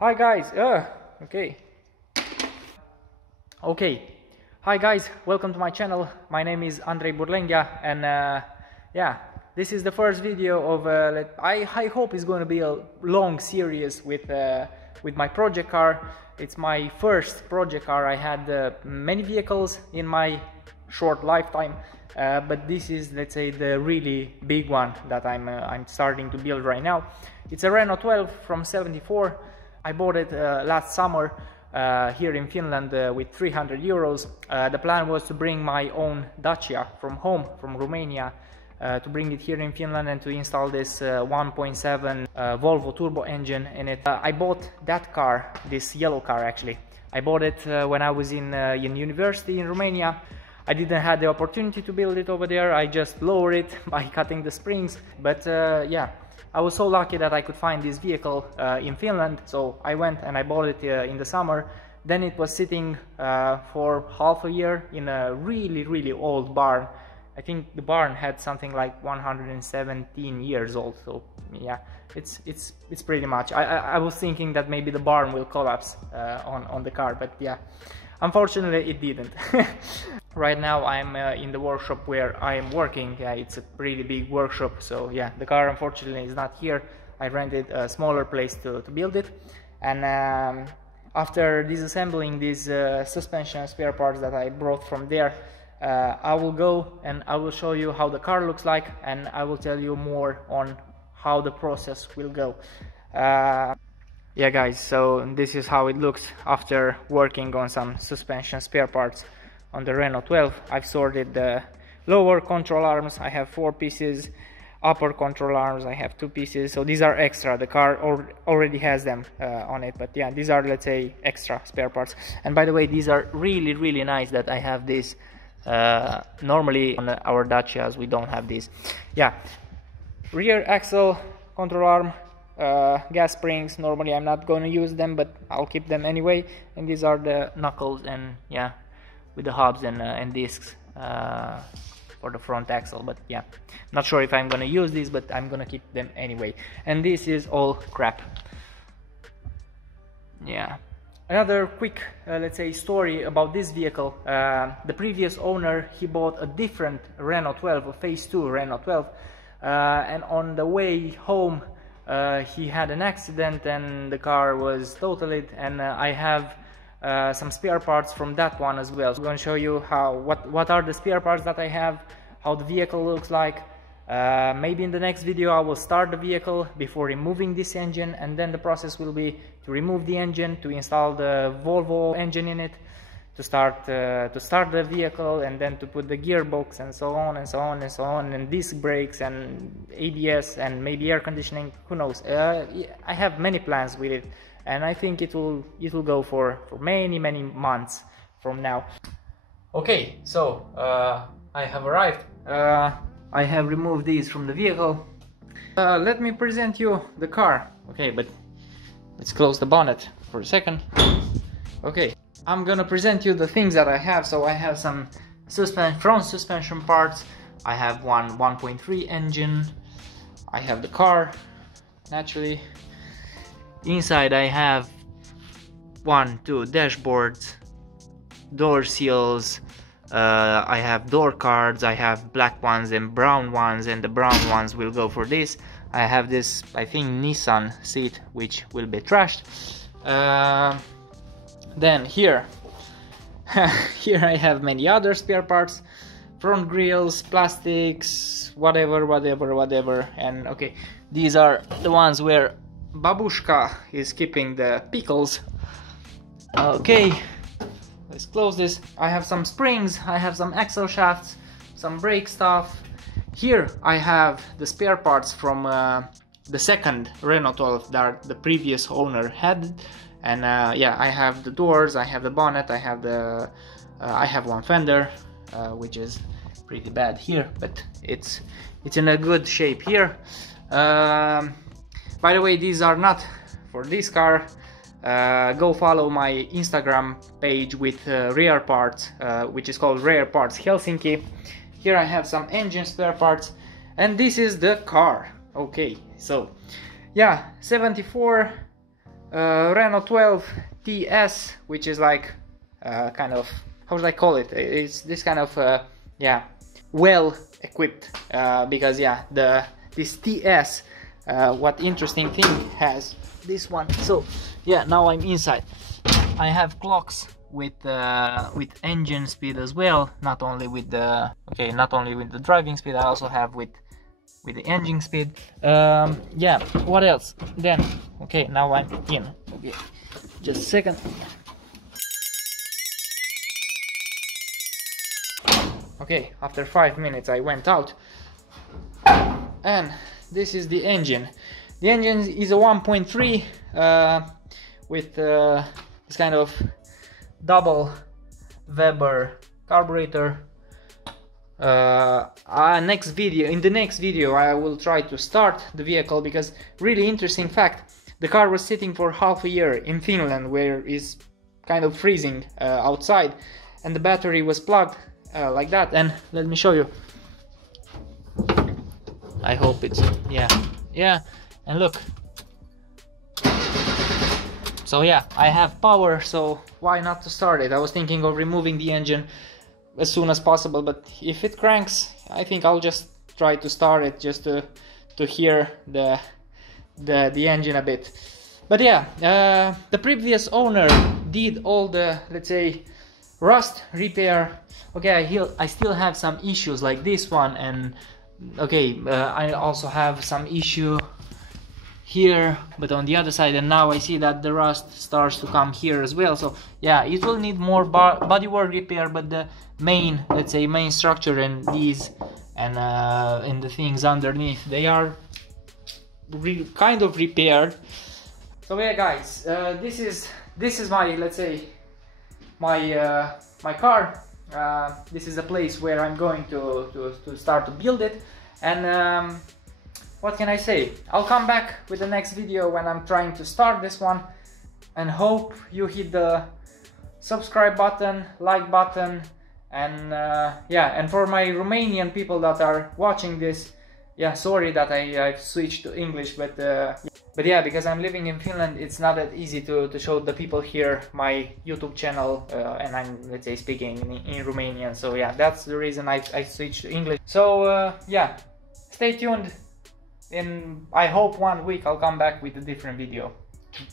Hi guys, okay. Okay, hi guys, welcome to my channel. My name is Andrei Burlenga, and yeah, this is the first video of I hope it's going to be a long series with my project car. It's my first project car. I had many vehicles in my short lifetime, but this is, let's say, the really big one that I'm starting to build right now. It's a Renault 12 from '74. I bought it last summer here in Finland with 300 euros. The plan was to bring my own Dacia from home, from Romania, to bring it here in Finland and to install this 1.7 Volvo turbo engine in it. I bought that car, this yellow car actually. I bought it when I was in university in Romania. I didn't have the opportunity to build it over there. I just lowered it by cutting the springs, but yeah. I was so lucky that I could find this vehicle in Finland, so I went and I bought it in the summer. Then it was sitting for half a year in a really old barn. I think the barn had something like 117 years old, so yeah, it's pretty much. I was thinking that maybe the barn will collapse on the car, but yeah, unfortunately it didn't. Right now I'm in the workshop where I am working. It's a pretty big workshop, so yeah, the car unfortunately is not here. I rented a smaller place to build it, and after disassembling these suspension spare parts that I brought from there, I will go and I will show you how the car looks like, and I will tell you more on how the process will go. Yeah guys, so this is how it looks after working on some suspension spare parts on the Renault 12. I've sorted the lower control arms. I have 4 pieces. Upper control arms, I have 2 pieces. So these are extra. The car already has them on it. But yeah, these are, let's say, extra spare parts. And by the way, these are really nice that I have this. Normally on our Dacias we don't have these. Yeah, rear axle control arm, gas springs. Normally I'm not going to use them, but I'll keep them anyway. And these are the knuckles, and yeah, with the hubs and discs for the front axle. But yeah, not sure if I'm gonna use these, but I'm gonna keep them anyway. And this is all crap. Yeah. Another quick, let's say, story about this vehicle. The previous owner, he bought a different Renault 12, a phase 2 Renault 12, and on the way home he had an accident and the car was totaled, and I have some spare parts from that one as well. So I'm going to show you what are the spare parts that I have, how the vehicle looks like. Maybe in the next video I will start the vehicle before removing this engine, and then the process will be to remove the engine, to install the Volvo engine in it, to start the vehicle, and then to put the gearbox and so on and so on and so on, and disc brakes and ABS and maybe air conditioning. Who knows? I have many plans with it, and I think it will go for many months from now. Okay, so I have arrived. I have removed these from the vehicle. Let me present you the car. Okay, but let's close the bonnet for a second. Okay, I'm gonna present you the things that I have. So I have some front suspension parts. I have 1.3 engine. I have the car, naturally. Inside I have 2 dashboards, door seals, I have door cards. I have black ones and brown ones, and the brown ones will go for this. I have this, I think, Nissan seat, which will be trashed. Then here here I have many other spare parts, front grills, plastics, whatever. And okay, these are the ones where Babushka is keeping the pickles. Okay, let's close this. I have some springs, I have some axle shafts, some brake stuff. Here I have the spare parts from the second Renault 12 that the previous owner had. And yeah, I have the doors, I have the bonnet, I have one fender, which is pretty bad here, but it's in a good shape here. By the way, these are not for this car. Go follow my Instagram page with rear parts, which is called Rare Parts Helsinki. Here I have some engine spare parts, and this is the car. Okay, so yeah, 74 Renault 12 TS, which is like kind of, how should I call it? It's this kind of yeah, well equipped, because yeah, this TS, what interesting thing has this one. So yeah, now I'm inside. I have clocks with engine speed as well, not only with the driving speed, I also have with the engine speed. Yeah, what else then? Okay, now I'm in. Okay, just a second. Okay, after 5 minutes I went out, and this is the engine. The engine is a 1.3 with this kind of double Weber carburetor. In the next video I will try to start the vehicle, because really interesting fact, the car was sitting for half a year in Finland, where it's kind of freezing outside, and the battery was plugged like that. And let me show you. I hope it's, yeah, and look. So yeah, I have power, so why not to start it? I was thinking of removing the engine as soon as possible, but if it cranks, I think I'll just try to start it, just to hear the engine a bit. But yeah, the previous owner did all the, let's say, rust repair. Okay, I still have some issues like this one, and okay, I also have some issue here, but on the other side, and now I see that the rust starts to come here as well. So yeah, it will need more bodywork repair, but the main, let's say, main structure and these and the things underneath, they are kind of repaired. So yeah, guys, this is my, let's say, my car. This is a place where I'm going to start to build it, and what can I say? I'll come back with the next video when I'm trying to start this one, and hope you hit the subscribe button, like button, and yeah, and for my Romanian people that are watching this, yeah, sorry that I've switched to English, but yeah, because I'm living in Finland, it's not that easy to show the people here my YouTube channel, and I'm, let's say, speaking in Romanian. So yeah, that's the reason I switched to English. So yeah, stay tuned. In, I hope, 1 week I'll come back with a different video.